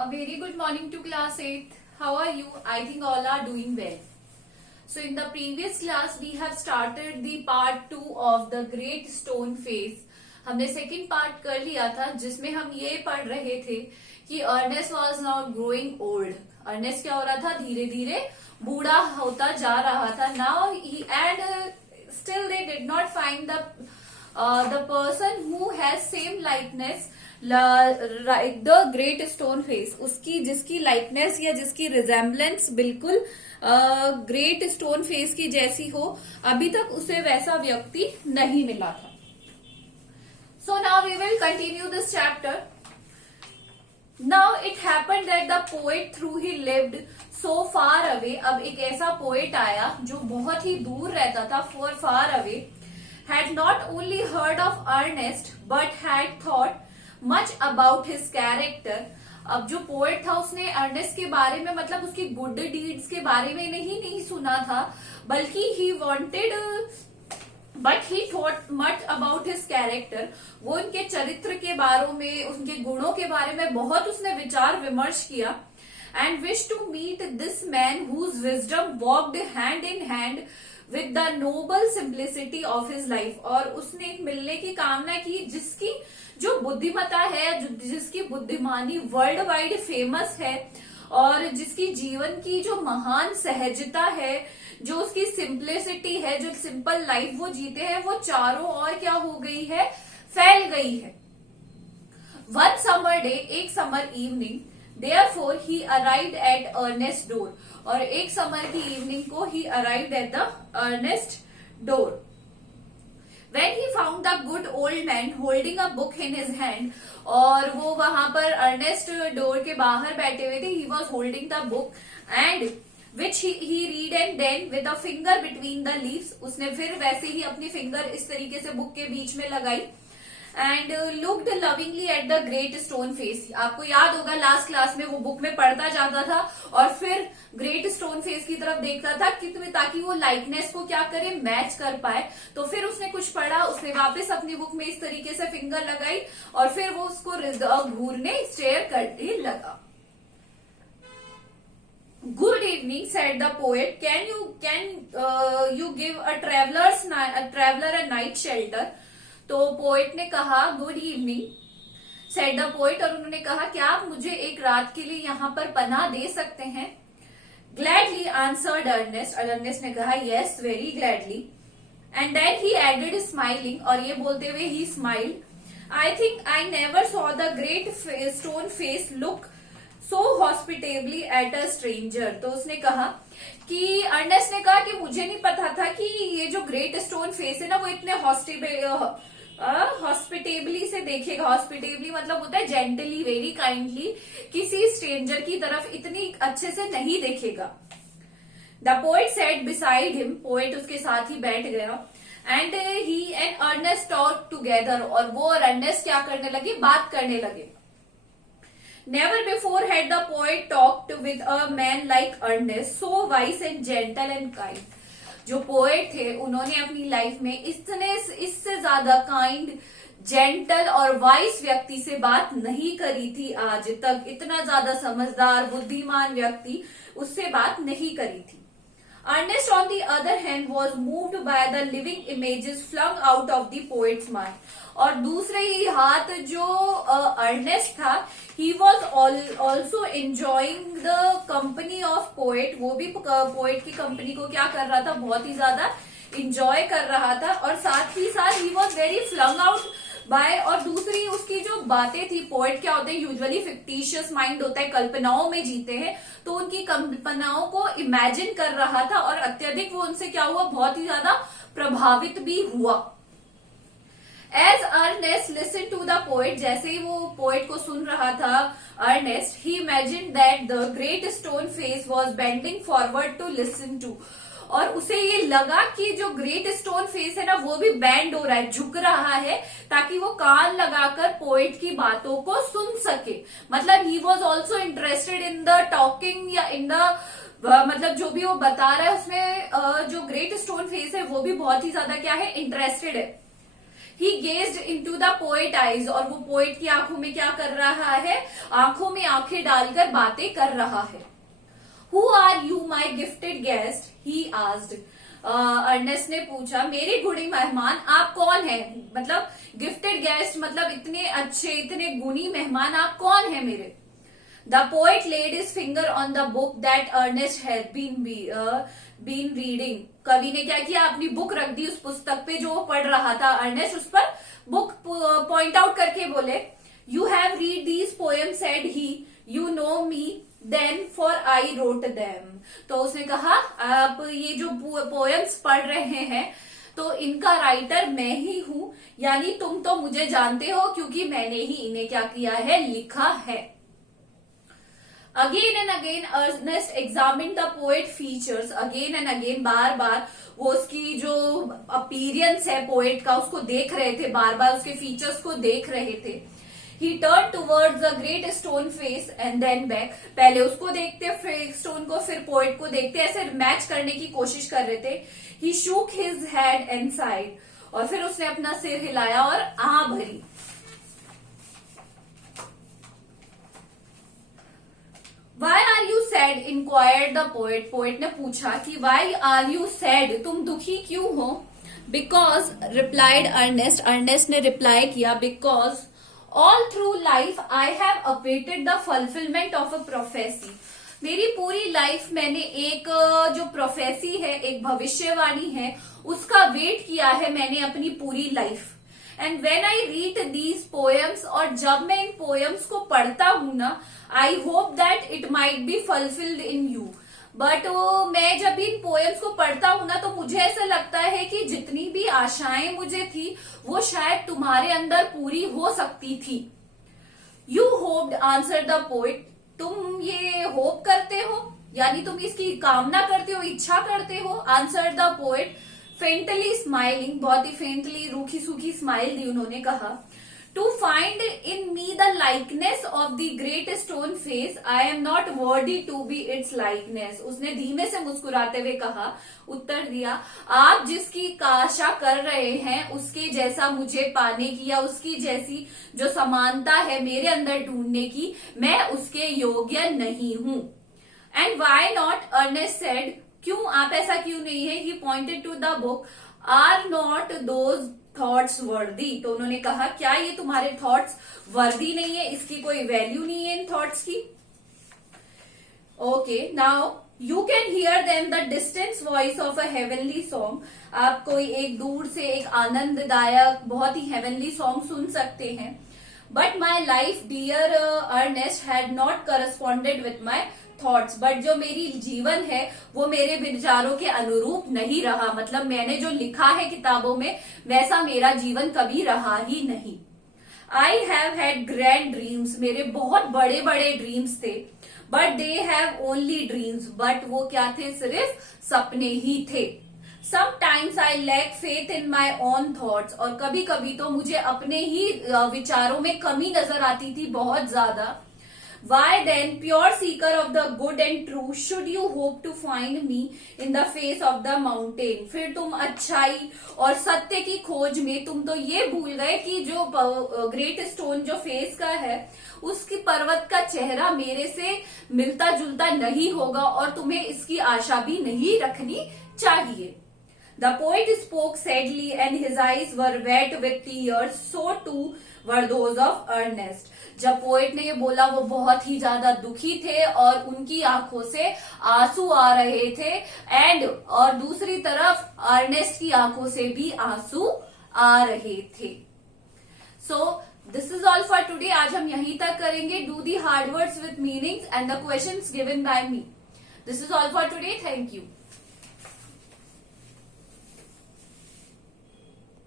A very good morning to class 8th. How are you? I think all are doing well. So in the previous class we have started the part 2 of the Great Stone Face. हमने second part कर लिया था जिसमें हम ये पढ़ रहे थे कि Ernest was not growing old. Ernest क्या हो रहा था, धीरे धीरे बूढ़ा होता जा रहा था. Now he and still they did not find the person who has same likeness the great stone face. उसकी जिसकी लाइकनेस या जिसकी रिजेम्बलेंस बिल्कुल ग्रेट स्टोन फेस की जैसी हो, अभी तक उसे वैसा व्यक्ति नहीं मिला था. So now we will continue this chapter. Now it happened that the poet through he lived so far away. अब एक ऐसा पोएट आया जो बहुत ही दूर रहता था, far away, had not only heard of Ernest but had thought much about his character. अब जो पोएट था उसने अर्नेस्ट के बारे में, मतलब उसकी गुड डीड्स के बारे में नहीं सुना था, बल्कि he wanted but he thought much about his character. वो उनके चरित्र के बारे में, उनके गुणों के बारे में बहुत उसने विचार विमर्श किया. And wish to meet this man whose wisdom walked hand in hand with the noble simplicity of his life. और उसने मिलने की कामना की जिसकी जो बुद्धिमता है, जिसकी बुद्धिमानी वर्ल्ड वाइड फेमस है, और जिसकी जीवन की जो महान सहजता है, जो उसकी सिंप्लिसिटी है, जो सिंपल लाइफ वो जीते हैं, वो चारों ओर क्या हो गई है, फैल गई है. वन समर डे, एक summer evening, therefore he arrived at Ernest's door. और एक समर की इवनिंग को he arrived at the Ernest door. When he found the good old man holding a book in his hand, और वो वहां पर Ernest door के बाहर बैठे हुए थे. He was holding the book and which he read and then with a finger between the leaves. उसने फिर वैसे ही अपनी फिंगर इस तरीके से बुक के बीच में लगाई. And looked lovingly at the great stone face. आपको याद होगा लास्ट क्लास में वो बुक में पढ़ता जाता था और फिर ग्रेट स्टोन फेस की तरफ देखता था कि ताकि वो लाइकनेस को क्या करे, मैच कर पाए. तो फिर उसने कुछ पढ़ा, उसने वापस अपनी बुक में इस तरीके से फिंगर लगाई और फिर वो उसको घूरने स्टेयर करने लगा. Good evening, said the poet. Can you give a traveler a night shelter? तो पोएट ने कहा good evening, said the poet, और उन्होंने कहा क्या आप मुझे एक रात के लिए यहाँ पर पनाह दे सकते हैं. ग्लैडली आंसर्ड अर्नेस्ट, और अर्नेस्ट ने कहा yes, very gladly. And then he added smiling, और ये बोलते हुए ही smiled. I think I never saw the great stone Face look so hospitably at a stranger. तो उसने कहा कि अर्नेस्ट ने कहा कि मुझे नहीं पता था कि ये जो ग्रेट स्टोन फेस है ना, वो इतने हॉस्पिटेबली से देखेगा. हॉस्पिटेबली मतलब होता है जेंटली, वेरी काइंडली, किसी स्ट्रेंजर की तरफ इतनी अच्छे से नहीं देखेगा. The poet sat beside him, poet उसके साथ ही बैठ गया. And he and Ernest talk together, और वो और अर्नेस्ट क्या करने लगे, बात करने लगे. Never before had the poet talked with a man like Ernest, so wise and gentle and kind. जो पोएट थे उन्होंने अपनी लाइफ में इससे ज्यादा काइंड, जेंटल और वाइस व्यक्ति से बात नहीं करी थी आज तक. इतना ज्यादा समझदार, बुद्धिमान व्यक्ति उससे बात नहीं करी थी. Ernest on the other hand was moved by the living images flung out of the poet's mind. और दूसरे ही हाथ जो अर्नेस्ट था, he was also enjoying the company of poet. वो भी पोएट की कंपनी को क्या कर रहा था, बहुत ही ज्यादा इंजॉय कर रहा था. और साथ ही साथ he was very flung out by, और दूसरी उसकी जो बातें थी, पोएट क्या होते हैं, यूजुअली फिक्टिशियस माइंड होता है, कल्पनाओं में जीते हैं, तो उनकी कल्पनाओं को इमेजिन कर रहा था और अत्यधिक वो उनसे क्या हुआ, बहुत ही ज्यादा प्रभावित भी हुआ. As Ernest listen to the poet, जैसे ही वो पोएट को सुन रहा था Ernest, he imagine that the great stone face was bending forward to listen to. और उसे ये लगा कि जो ग्रेट स्टोन फेस है ना, वो भी बैंड हो रहा है, झुक रहा है, ताकि वो कान लगाकर पोएट की बातों को सुन सके. मतलब he was also interested in the talking या इन द मतलब जो भी वो बता रहा है उसमें जो ग्रेट स्टोन फेस है वो भी बहुत ही ज्यादा क्या है, इंटरेस्टेड है. He gazed into the poet eyes, और वो पोएट की आंखों में क्या कर रहा है, आंखों में आंखें डालकर बातें कर रहा है। Who are you my gifted guest, he asked, Ernest ने पूछा, मेरे गुणी मेहमान आप कौन है, मतलब गिफ्टेड गेस्ट मतलब इतने अच्छे इतने गुणी मेहमान आप कौन है मेरे। The poet laid his finger on the book that Ernest had been reading, कवि ने क्या किया, अपनी बुक रख दी उस पुस्तक पे जो वो पढ़ रहा था। अर्नेस्ट उस पर बुक पॉइंट आउट करके बोले, you have read these poem said he, you know me then for I wrote them. तो उसने कहा, आप ये जो पोएम्स पढ़ रहे हैं तो इनका राइटर मैं ही हूं, यानी तुम तो मुझे जानते हो क्योंकि मैंने ही इन्हें क्या किया है, लिखा है। Again and again Ernest examine the poet features, again and again बार बार वो उसकी जो अपीयरेंस है पोएट का उसको देख रहे थे, बार बार उसके फीचर्स को देख रहे थे। He turned towards the great stone face and then back. पहले उसको देखते फिर स्टोन को, फिर पोएट को देखते, ऐसे मैच करने की कोशिश कर रहे थे। He shook his head and sighed. और फिर उसने अपना सिर हिलाया और आह भरी। Why are you sad? Inquired the poet. Poet ने पूछा कि Why are you sad? तुम दुखी क्यों हो? Because, replied Ernest. Ernest ने रिप्लाई किया, Because All through life I have awaited the fulfillment of a prophecy. मेरी पूरी लाइफ मैंने एक जो प्रोफेसी है, एक भविष्यवाणी है, उसका वेट किया है मैंने अपनी पूरी life. And when I read these poems, और जब मैं इन पोएम्स को पढ़ता हूं ना, I hope that it might be fulfilled in you. But मैं जब इन पोएम्स को पढ़ता हूं ना, तो मुझे ऐसा लगता है कि जितनी भी आशाएं मुझे थी वो शायद तुम्हारे अंदर पूरी हो सकती थी। You hoped, answer the poet, तुम ये होप करते हो, यानी तुम इसकी कामना करते हो, इच्छा करते हो। Answer the poet faintly smiling, बहुत ही फेंटली रूखी सूखी स्माइल दी उन्होंने, कहा, To find in me the likeness of the great stone face, I am not worthy to be its likeness. उसने धीमे से मुस्कुराते हुए कहा, उत्तर दिया, आप जिसकी आशा कर रहे हैं उसके जैसा मुझे पाने की, या उसकी जैसी जो समानता है मेरे अंदर ढूंढने की, मैं उसके योग्य नहीं हूं। And why not? Ernest said, क्यों, आप ऐसा क्यों नहीं है? He pointed to the book. Are not those thoughts वर्दी? तो उन्होंने कहा, क्या ये तुम्हारे थॉट्स वर्दी नहीं है, इसकी कोई वैल्यू नहीं है इन थॉट्स की। Okay, now you can hear them the distance voice of a heavenly song. आप कोई एक दूर से एक आनंददायक बहुत ही हेवनली सॉन्ग सुन सकते हैं। But my life dear Ernest had not corresponded with my thoughts, but जो मेरी जीवन है वो मेरे विचारों के अनुरूप नहीं रहा, मतलब मैंने जो लिखा है किताबों में वैसा मेरा जीवन कभी रहा ही नहीं। I have had grand dreams, मेरे बहुत बड़े बड़े ड्रीम्स थे। But they have only dreams, but वो क्या थे, सिर्फ सपने ही थे। Sometimes I lack faith in my own thoughts, और कभी कभी तो मुझे अपने ही विचारों में कमी नजर आती थी बहुत ज्यादा। Why then, pure seeker of the good and true, should you hope to find me in the face of the mountain? फिर तुम अच्छाई और सत्य की खोज में तुम तो ये भूल गए कि जो ग्रेट स्टोन जो फेस का है उसकी पर्वत का चेहरा मेरे से मिलता जुलता नहीं होगा, और तुम्हें इसकी आशा भी नहीं रखनी चाहिए। The poet spoke sadly and his eyes were wet with tears, so too were those of Ernest. जब पोएट ने ये बोला वो बहुत ही ज्यादा दुखी थे और उनकी आंखों से आंसू आ रहे थे, और दूसरी तरफ अर्नेस्ट की आंखों से भी आंसू आ रहे थे। So this is all for today. आज हम यहीं तक करेंगे। Do the hard words with meanings and the questions given by me. This is all for today. Thank you.